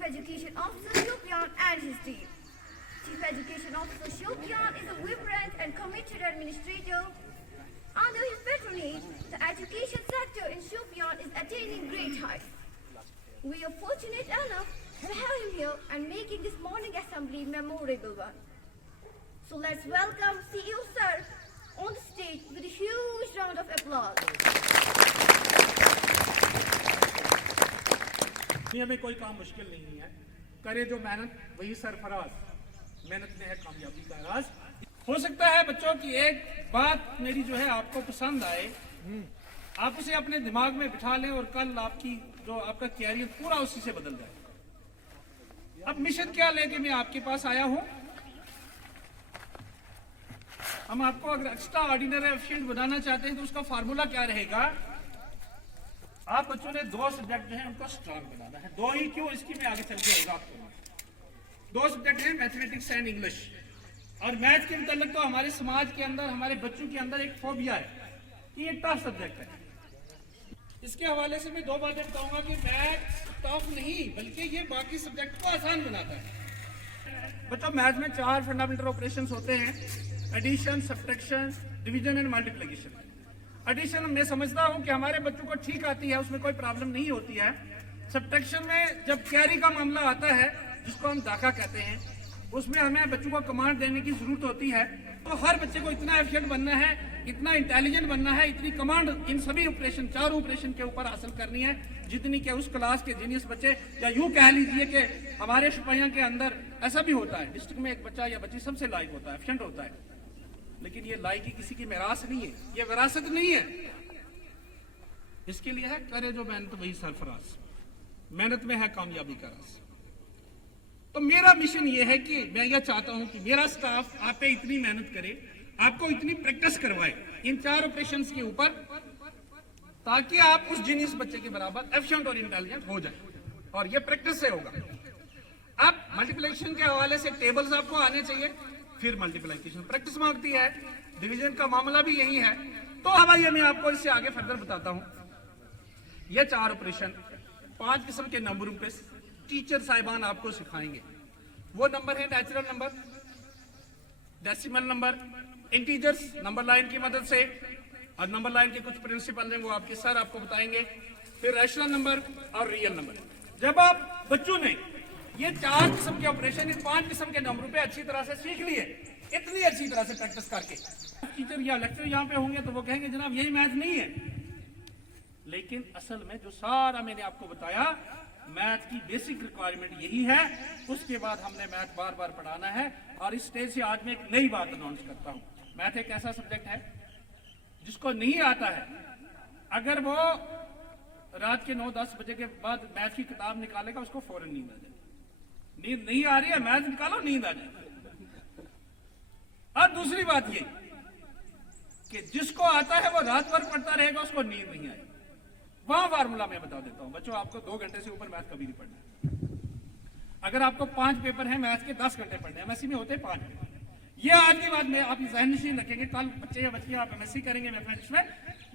Chief Education Officer Shopyan and his team. Chief Education Officer Shopyan is a vibrant and committed administrator. Under his patronage, the education sector in Shopyan is attaining great heights. We are fortunate enough to have him here and making this morning assembly memorable one. So let's welcome CEO Sir on the stage with a huge round of applause. दुनिया में कोई काम मुश्किल नहीं है, करे जो मेहनत वही सरफराज, मेहनत में है कामयाबी का राज। हो सकता है बच्चों की एक बात मेरी जो है आपको पसंद आए, आप उसे अपने दिमाग में बिठा लें और कल आपकी जो आपका कैरियर पूरा उसी से बदल जाए। अब मिशन क्या लेके मैं आपके पास आया हूं, हम आपको अगर एक्स्ट्रा ऑर्डिनरी एफिशिएंट बनाना चाहते हैं तो उसका फार्मूला क्या रहेगा। आप बच्चों ने दो सब्जेक्ट जो है उनको स्ट्रांग बनाना है। दो ही क्यों, इसकी मैं आगे चल के वजाहत करूंगा। दो सब्जेक्ट हैं मैथमेटिक्स एंड इंग्लिश। और मैथ के मुताल्लिक तो हमारे समाज के अंदर, हमारे बच्चों के अंदर एक फोबिया है कि ये टफ सब्जेक्ट है। इसके हवाले से मैं दो बातें बताऊंगा कि मैथ टफ नहीं बल्कि ये बाकी सब्जेक्ट को आसान बनाता है। बच्चों मैथ में 4 फंडामेंटल ऑपरेशंस होते हैं, addition, subtraction, division and multiplication. Addition मैं समझता हूं कि हमारे बच्चों को ठीक आती है, उसमें कोई प्रॉब्लम नहीं होती है। सब्ट्रैक्शन में जब कैरी का मामला आता है जिसको हम दाखा कहते हैं, उसमें हमें बच्चों को कमांड देने की जरूरत होती है। तो हर बच्चे को इतना एफिशिएंट बनना है, इतना इंटेलिजेंट बनना है, इतनी कमांड इन सभी ऑपरेशन, 4 ऑपरेशन के ऊपर हासिल करनी है जितनी कि उस क्लास के जीनियस बच्चे, या यूं कह लीजिए कि हमारे सिपाहियों के अंदर ऐसा भी होता है, डिस्ट्रिक्ट में एक बच्चा या बच्ची सबसे लायक होता है, एफिशिएंट होता है, लेकिन ये लायकी किसी की मेरास नहीं है, ये विरासत नहीं है। इसके लिए है करे जो मेहनत वही सरफराज, मेहनत में है कामयाबी का राज। तो मेरा मिशन ये है कि मैं ये चाहता हूं कि मेरा स्टाफ आप पे इतनी मेहनत करे, आपको इतनी प्रैक्टिस करवाए इन 4 ऑपरेशंस के ऊपर, ताकि आप उस जीनियस बच्चे के बराबर एफिशिएंट और इंटेलिजेंट हो जाए, और ये प्रैक्टिस से होगा। अब मल्टीप्लिकेशन के हवाले से टेबल्स आपको आने चाहिए, फिर मल्टीप्लिकेशन प्रैक्टिस मांगती है, डिवीजन का मामला भी यही है। तो अब आइए मैं आपको इससे आगे फर्दर बताता हूं। ये 4 ऑपरेशन 5 किस्म के नंबरों पे टीचर साहिबान आपको सिखाएंगे। वो नंबर है natural number, decimal number, integers number line की मदद से, और नंबर लाइन के कुछ प्रिंसिपल हैं वो आपके सर आपको बताएंगे, फिर रैशनल नंबर और रियल नंबर। जब आप बच्चों ने ये 4 किस्म के ऑपरेशन इन 5 किस्म के नंबरों पे अच्छी तरह से सीख लिए, इतनी अच्छी तरह से प्रैक्टिस करके, टीचर या लेक्चर यहाँ पे होंगे तो वो कहेंगे जनाब यही मैथ नहीं है, लेकिन असल में जो सारा मैंने आपको बताया मैथ की बेसिक रिक्वायरमेंट यही है। उसके बाद हमने मैथ बार बार पढ़ाना है। और इस स्टेज से आज मैं एक नई बात अनाउंस करता हूं। मैथ एक ऐसा सब्जेक्ट है जिसको नहीं आता है, अगर वो रात के 9-10 बजे के बाद मैथ की किताब निकालेगा उसको फौरन नींद आ जाएगी। नींद नहीं आ रही है, मैथ निकालो, नींद आ जाएगी। और दूसरी बात ये कि जिसको आता है वो रात भर पढ़ता रहेगा, उसको नींद नहीं आएगी। वहां फार्मूला मैं बता देता हूं बच्चों, आपको 2 घंटे से ऊपर मैथ कभी नहीं पढ़ना। अगर आपको 5 पेपर हैं मैथ के, 10 घंटे पढ़ने, एमएससी में होते हैं 5 पेपर। ये आज की बात में आप जहन नशीन रखेंगे, कल बच्चे या बच्चियां आप एमएससी करेंगे मैथमेटिक्स में,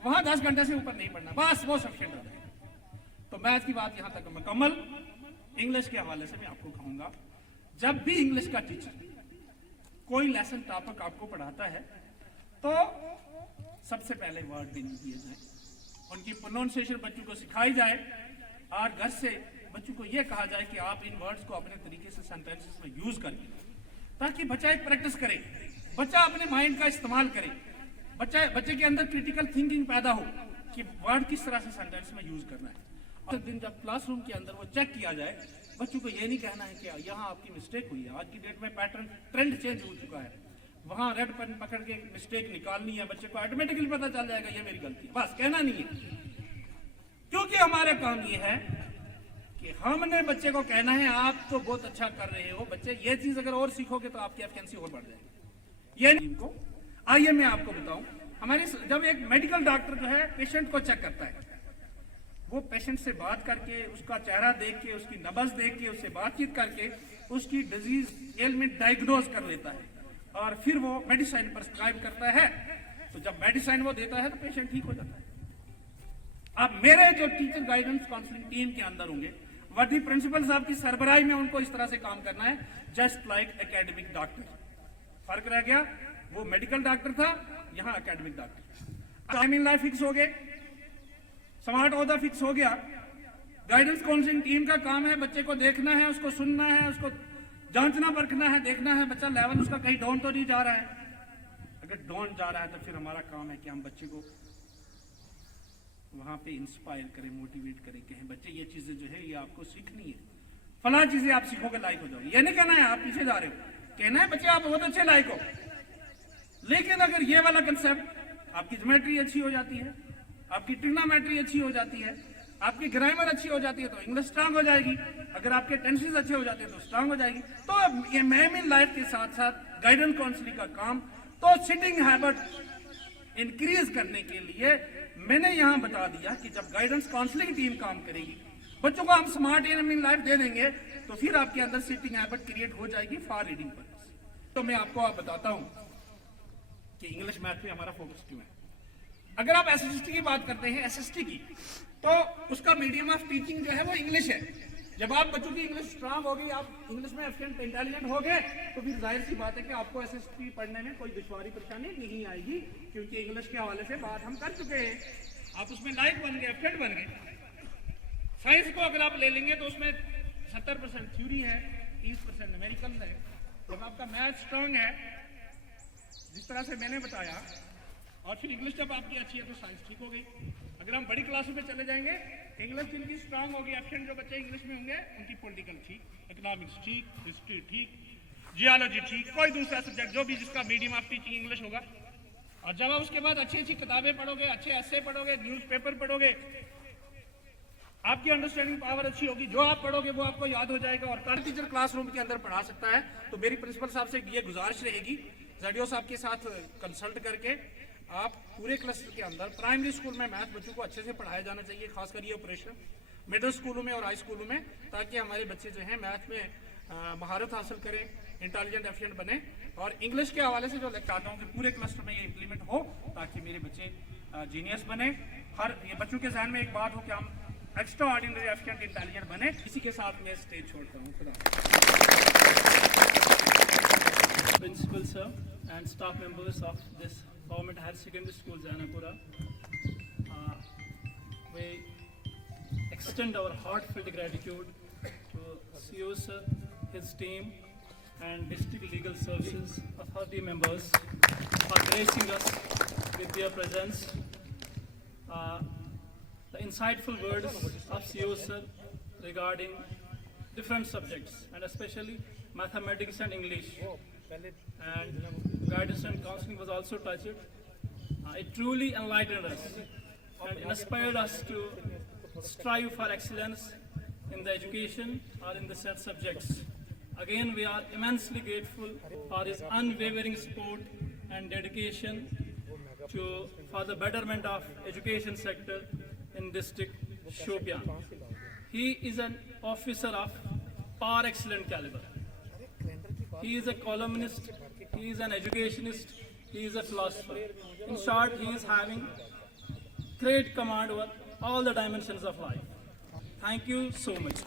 वहां 10 घंटे से ऊपर नहीं पढ़ना, बस वो सफिशिएंट है। तो मैथ की बात यहां तक मुकम्मल। इंग्लिश के हवाले से मैं आपको कहूंगा, जब भी इंग्लिश का टीचर कोई लेसन टॉपिक आपको पढ़ाता है तो सबसे पहले वर्ड देने दिए जाए, उनकी प्रोनाउंसिएशन बच्चों को सिखाई जाए, और घर से बच्चों को यह कहा जाए कि आप इन वर्ड्स को अपने तरीके से सेंटेंसेस में यूज करें, ताकि बच्चा एक प्रैक्टिस करे, बच्चा अपने माइंड का इस्तेमाल करे, बच्चे के अंदर क्रिटिकल थिंकिंग पैदा हो कि वर्ड किस तरह से सेंटेंस में यूज करना है। और दिन जब क्लासरूम के अंदर वो चेक किया जाए, बच्चों को यह नहीं कहना है कि यहाँ आपकी मिस्टेक हुई है, आज की डेट में पैटर्न ट्रेंड चेंज हो चुका है, वहां रेड पेन पकड़ के मिस्टेक निकालनी है, बच्चे को ऑटोमेटिकली पता चल जाएगा ये मेरी गलती, बस कहना नहीं है। क्योंकि हमारा काम ये है कि हमने बच्चे को कहना है आप तो बहुत अच्छा कर रहे हो बच्चे, ये चीज अगर और सीखोगे तो आपकी एफिशिएंसी और बढ़ जाएगी। ये इनको आइए मैं आपको बताऊं, हमारे जब एक मेडिकल डॉक्टर जो है पेशेंट को चेक करता है, वो पेशेंट से बात करके, उसका चेहरा देख के, उसकी नब्ज देख के, उससे बातचीत करके उसकी डिजीज एलिमेंट डायग्नोज कर लेता है, और फिर वो मेडिसिन प्रिस्क्राइब करता है। तो जब मेडिसिन वो देता है तो पेशेंट ठीक हो जाता है। अब मेरे जो टीचर गाइडेंस काउंसलिंग टीम के अंदर होंगे वर्दी प्रिंसिपल साहब की सरबराही में उनको इस तरह से काम करना है, जस्ट लाइक एकेडमिक डॉक्टर। फर्क रह गया, वो मेडिकल डॉक्टर था, यहाँ academic doctor. Time in life fix हो गए, स्मार्ट ओहदा फिक्स हो गया। गाइडेंस काउंसलिंग टीम का काम है बच्चे को देखना है, उसको सुनना है, उसको जांचना परखना है, देखना है बच्चा लेवल उसका कहीं डाउन तो नहीं जा रहा है। अगर डाउन जा रहा है तो फिर हमारा काम है कि हम बच्चे को वहां पे इंस्पायर करें, मोटिवेट करें, कहें बच्चे ये चीजें जो है ये आपको सीखनी है, फला चीजें आप सीखोगे लाइक हो जाओगे। ये नहीं कहना है आप पीछे जा रहे हो, कहना है बच्चे आप बहुत अच्छे लाइक हो। लेकिन अगर ये वाला कंसेप्ट, आपकी ज्योमेट्री अच्छी हो जाती है, आपकी ट्रिग्नोमेट्री अच्छी हो जाती है, आपकी ग्रामर अच्छी हो जाती है तो इंग्लिश स्ट्रांग हो जाएगी, अगर आपके टेंसेस अच्छे हो जाते हैं तो स्ट्रांग हो जाएगी। तो ये मैम इन लाइफ के साथ साथ गाइडेंस काउंसलिंग का काम, तो सिटिंग हैबिट इंक्रीज करने के लिए मैंने यहां बता दिया कि जब गाइडेंस काउंसलिंग टीम काम करेगी, बच्चों को हम स्मार्ट इन लाइफ दे देंगे, तो फिर आपके अंदर सिटिंग हैबिट क्रिएट हो जाएगी फॉर रीडिंग पर्पस। तो मैं आपको बताता हूं कि इंग्लिश मैथ पे हमारा फोकस क्यों है। अगर आप एसएसटी की बात करते हैं, एसएसटी की, तो उसका मीडियम ऑफ टीचिंग जो है वो इंग्लिश है। जब आप बच्चों की इंग्लिश स्ट्रांग होगी, आप इंग्लिश में एफिशिएंट इंटेलिजेंट हो गए, तो फिर जाहिर सी बात है कि आपको एसएसटी पढ़ने में कोई दुश्वारी परेशानी नहीं आएगी, क्योंकि इंग्लिश के हवाले से बात हम कर चुके हैं। आप उसमें लायक बन गए, एफिशिएंट बन गए। साइंस को अगर आप ले लेंगे तो उसमें 70% थ्योरी है, 30% न्यूमेरिकल है। जब आपका मैथ स्ट्रांग है जिस तरह से मैंने बताया, और फिर इंग्लिश जब आपकी अच्छी है तो साइंस ठीक हो गई। अगर हम बड़ी क्लासों में चले जाएंगे, इंग्लिश जिनकी स्ट्रांग होगी, एफिशिएंट जो बच्चे इंग्लिश में होंगे, उनकी पॉलिटिकल ठीक, इकोनॉमिक्स ठीक, हिस्ट्री ठीक, जियोलॉजी ठीक, कोई दूसरा सब्जेक्ट जो भी जिसका मीडियम ऑफ टीचिंग इंग्लिश होगा। और जब आप उसके बाद अच्छी अच्छी किताबें पढ़ोगे, अच्छे ऐसे पढ़ोगे, न्यूज़पेपर पढ़ोगे, आपकी अंडरस्टैंडिंग पावर अच्छी होगी, जो आप पढ़ोगे वो आपको याद हो जाएगा। और हर टीचर क्लासरूम के अंदर पढ़ा सकता है। तो मेरी प्रिंसिपल साहब से ये गुजारिश रहेगी, जडियो साहब के साथ कंसल्ट करके आप पूरे क्लस्टर के अंदर प्राइमरी स्कूल में मैथ बच्चों को अच्छे से पढ़ाया जाना चाहिए, खासकर ये ऑपरेशन मिडिल स्कूलों में और हाई स्कूलों में, ताकि हमारे बच्चे जो हैं मैथ में महारत हासिल करें, इंटेलिजेंट एफिशिएंट बने। और इंग्लिश के हवाले से जो चाहता हूँ कि पूरे क्लस्टर में ये इंप्लीमेंट हो, ताकि मेरे बच्चे जीनियस बने। हर ये बच्चों के जहन में एक बात हो कि हम एक्स्ट्रा ऑर्डिनरी एफिशिएंट इंटेलिजेंट बने। इसी के साथ मैं स्टेज छोड़ता हूँ। खुदा। Principal sir and staff members of this Government Higher Secondary School Janapura, we extend our heartfelt gratitude to CEO sir, his team and District Legal Services Authority members for gracing us with their presence. The insightful words of CEO sir regarding different subjects and especially mathematics and English, and guidance and counseling was also touched. It truly enlightened us and inspired us to strive for excellence in the education or in the said subjects. Again, we are immensely grateful for his unwavering support and dedication for the betterment of education sector in district Shopian. He is an officer of par excellent caliber. He is a columnist, he is an educationist, he is a philosopher. In short, he is having great command over all the dimensions of life. Thank you so much.